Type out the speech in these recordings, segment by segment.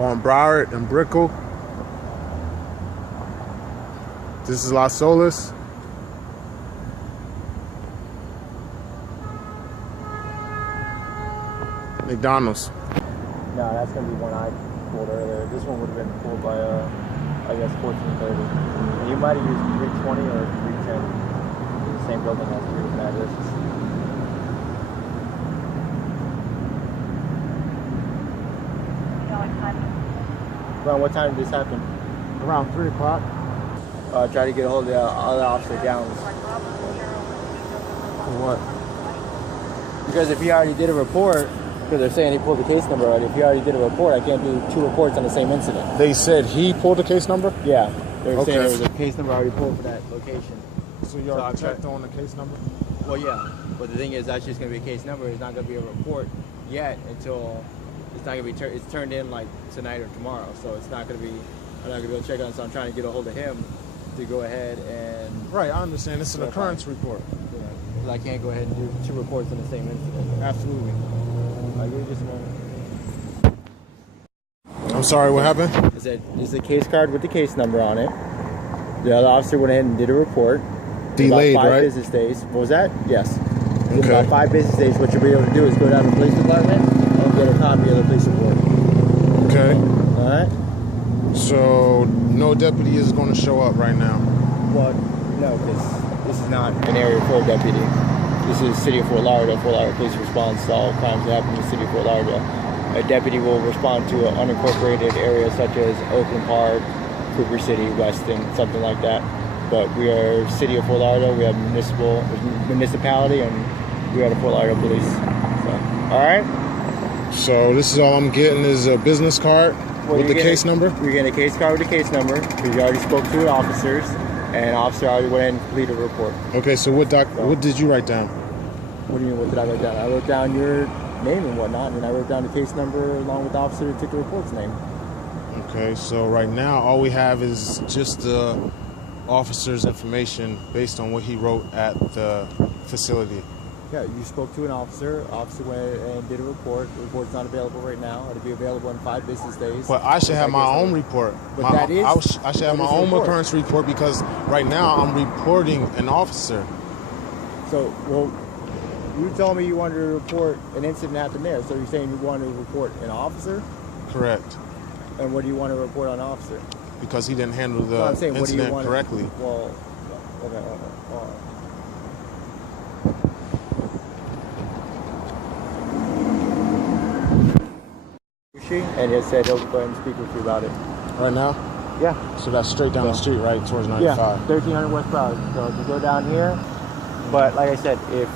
on Broward and Brickell. This is Las Olas. McDonald's. No, that's gonna be one I pulled earlier. This one would have been pulled by I guess 1430. You might have used 320 or 310. The same building has three different addresses. Around what time did this happen? Around 3 o'clock. Try to get a hold of the other officer down. For what? Because if he already did a report, because they're saying he pulled the case number already. If he already did a report, I can't do two reports on the same incident. They said he pulled the case number? Yeah. They were saying Okay. there was a case number already pulled for that location. So you already checked on the case number? Well, yeah. But the thing is, that's just going to be a case number. It's not going to be a report yet until it's not going to be it's turned in like tonight or tomorrow. So it's not going to be, I'm not going to be able to check on it. So I'm trying to get a hold of him to go ahead and... Right, I understand. It's an occurrence report. Yeah. Because I can't go ahead and do two reports on the same incident. Absolutely. Like, give me just a moment. I'm sorry, what happened? I said, there's a case card with the case number on it. The other officer went ahead and did a report. Delayed, about 5 right? business days. What was that? Yes. In Okay. about 5 business days, what you'll be able to do is go down to the police department and get a copy of the police report. Okay. All right? So no deputy is going to show up right now. Well, no, because this is not an area for a deputy. This is City of Fort Lauderdale. Fort Lauderdale Police responds to all crimes that happen in the City of Fort Lauderdale. A deputy will respond to an unincorporated area such as Oakland Park, Cooper City, Weston, something like that. But we are City of Fort Lauderdale. We have municipality, and we are the Fort Lauderdale Police. So, all right. So this is all I'm getting is a business card with the case number? You're getting a case card with the case number because you already spoke to the officers, and an officer already went in and completed a report. Okay, so what did you write down? What do you mean, what did I write down? I wrote down your name and whatnot, and I wrote down the case number along with the officer who took the report's name. Okay, so right now all we have is just the officer's information based on what he wrote at the facility. Yeah, you spoke to an officer. Officer went and did a report. The report's not available right now. It'll be available in 5 business days. But I should have my own report. But I should have my own occurrence report because right now I'm reporting an officer. So, well, you told me you wanted to report an incident happened there. So you're saying you wanted to report an officer? Correct. And what do you want to report on officer? Because he didn't handle the I'm saying, incident correctly. Well, okay, hold on. And he said he'll go ahead and speak with you about it. Right now? Yeah. So that's straight down the street, right? Towards 95? Yeah, 1300 West Broward. So you go down here. But like I said, if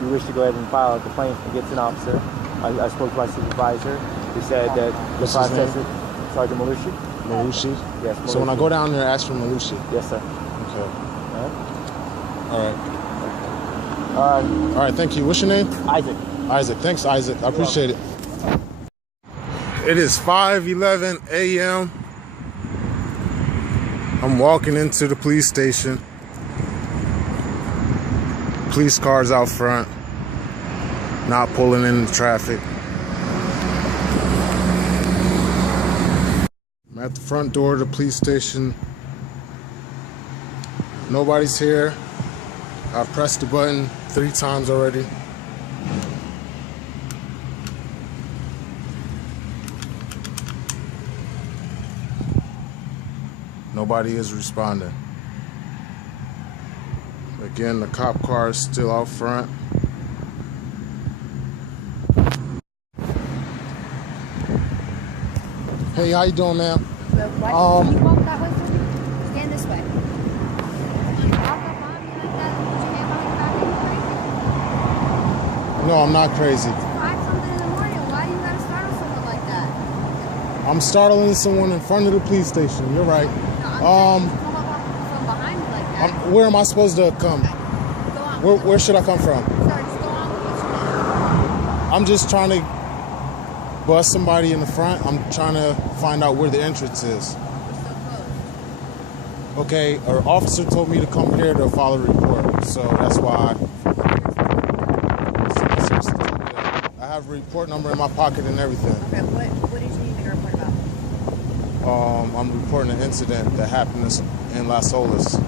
you wish to go ahead and file a complaint against an officer, I spoke to my supervisor. He said that the process is Sergeant Malushi. Malushi? Yes, Malushi. So when I go down there, ask for Malushi? Yes, sir. Okay. All right. All right. All right, thank you. What's your name? Isaac. Isaac. Thanks, Isaac. I appreciate it. It is 5:11 a.m. I'm walking into the police station. Police cars out front, not pulling in the traffic. I'm at the front door of the police station. Nobody's here. I've pressed the button 3 times already. Nobody is responding. Again, the cop car is still out front. Hey, how you doing, ma'am? Why can you walk that way? Stand this way. You walk up on me like that, put your hand behind your back, are you crazy? No, I'm not crazy. It's 5 something in the morning. Why do you gotta startle someone like that? I'm startling someone in front of the police station. You're right. No, I'm saying you come up from behind me like that. Where am I supposed to come? Go on. Where should I come from? Sorry, just go on with what you want. I'm just trying to bust somebody in the front. I'm trying to find out where the entrance is. We're so close. Okay, an officer told me to come here to file a report, so that's why I have a report number in my pocket and everything. Okay, what did you need to report about? I'm reporting an incident that happened in Las Olas. So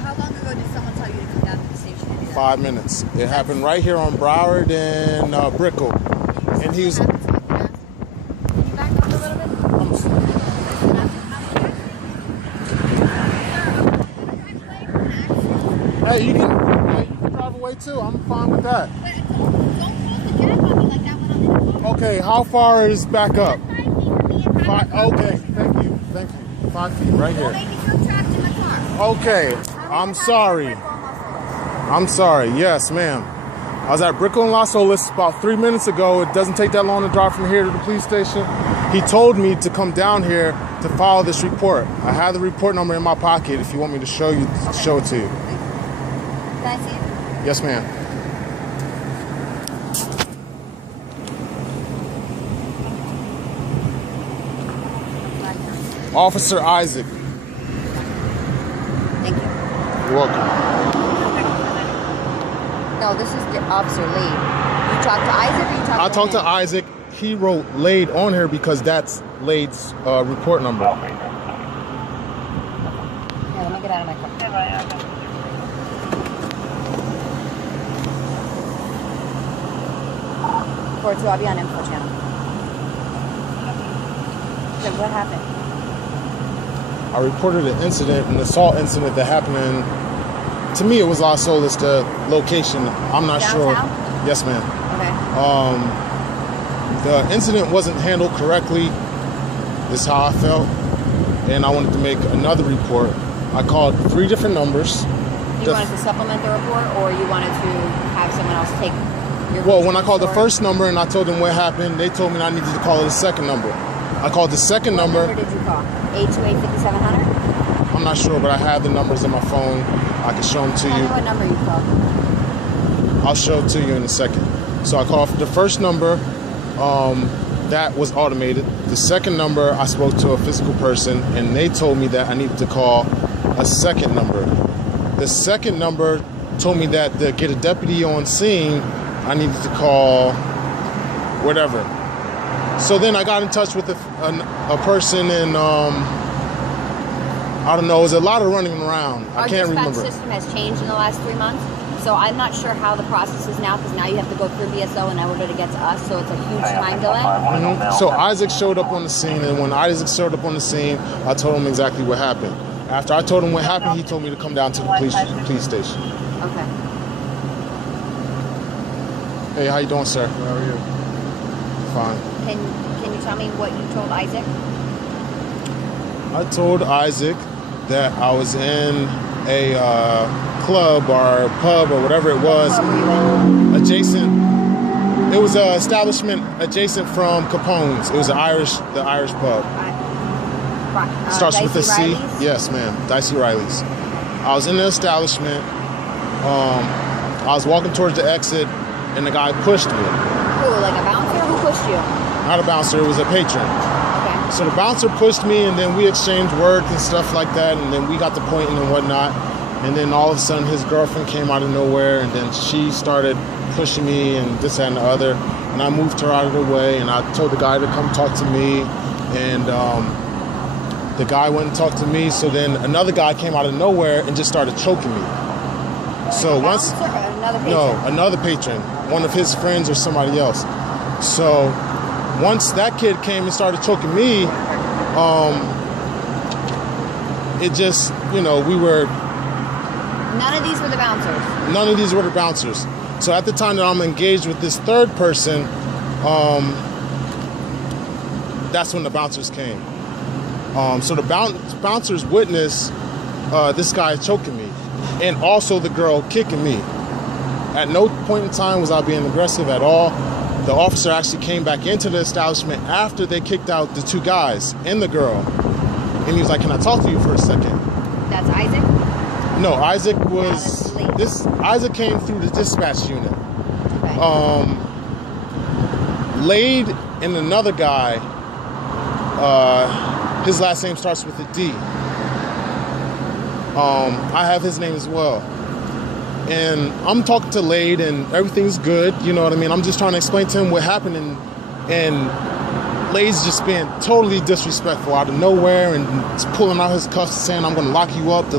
how long ago did someone tell you to come down to the station and do that? 5 minutes. It happened right here on Broward and Brickell. And he was. Can you back up a little bit? Hey, you can drive away too. I'm fine with that. But don't hold the jack on me like that when I'm in the car. Okay, how far is back up? 5 feet from me and Okay, thank you. 5 feet, right Don't here. make me feel trapped in the car. Okay, I'm sorry. I'm sorry. Yes, ma'am. I was at Brickell and Las Olas about 3 minutes ago. It doesn't take that long to drive from here to the police station. He told me to come down here to file this report. I have the report number in my pocket if you want me to show you, show it to you. Can I see it? Yes, ma'am. Officer Isaac. Thank you. You're welcome. No, this is Officer Lee. You talked to Isaac or you talked to I talked to him? Isaac. He wrote Lade on here because that's Lade's report number. Yeah, let me get out of my car. Or two, I'll be on info channel. So what happened? I reported an incident, an assault incident that happened in, to me it was Las Olas, the location. I'm not sure. Downtown? Yes, ma'am. Okay. The incident wasn't handled correctly. This is how I felt. And I wanted to make another report. I called 3 different numbers. You wanted to supplement the report or you wanted to have someone else take your Well, when I called the story? first number and I told them what happened, they told me I needed to call the second number. I called the second What number. number did you call? 828-5700? I'm not sure, but I have the numbers in my phone. I can show them to Tell me you. what number you called. I'll show it to you in a second. So I called the first number. That was automated. The second number, I spoke to a physical person, and they told me that I needed to call a second number. The second number told me that to get a deputy on scene, I needed to call whatever. So then I got in touch with a person, and I don't know. It was a lot of running around. I can't remember. Our dispatch system has changed in the last 3 months, so I'm not sure how the process is now because now you have to go through BSO in order to get to us, so it's a huge time delay. So Isaac showed up on the scene, and when Isaac showed up on the scene, I told him exactly what happened. After I told him what happened, he told me to come down to the police station. Okay. Hey, how you doing, sir? How are you? Fine. Can you tell me what you told Isaac? I told Isaac that I was in a club or pub or whatever it was, What were you in? adjacent. It was an establishment adjacent from Capone's. It was the Irish pub. Starts with a Dicey C. Riley's? Yes, ma'am. Dicey Riley's. I was in the establishment. I was walking towards the exit, and the guy pushed me. Who, like a bouncer? Who pushed you? Not a bouncer. It was a patron. Okay. So the bouncer pushed me, and then we exchanged words and stuff like that, and then we got to pointing and whatnot. And then all of a sudden, his girlfriend came out of nowhere, and then she started pushing me and this, that, and the other. And I moved her out of the way, and I told the guy to come talk to me. And the guy went and talked to me. So then another guy came out of nowhere and just started choking me. So once, Bouncer or another patron? no, another patron, one of his friends or somebody else. So once that kid came and started choking me, it just, we were. None of these were the bouncers. None of these were the bouncers. So at the time that I'm engaged with this third person, that's when the bouncers came. So the bouncers witnessed this guy choking me, and also the girl kicking me. At no point in time was I being aggressive at all. The officer actually came back into the establishment after they kicked out the 2 guys and the girl. And he was like, "Can I talk to you for a second?" That's Isaac? No, Isaac was that's Lee. Isaac came through the dispatch unit. Okay. Lade and another guy, his last name starts with a D. I have his name as well. And I'm talking to Lade and everything's good, you know what I mean? I'm just trying to explain to him what happened, and lady's just being totally disrespectful out of nowhere and just pulling out his cuffs saying, I'm going to lock you up. The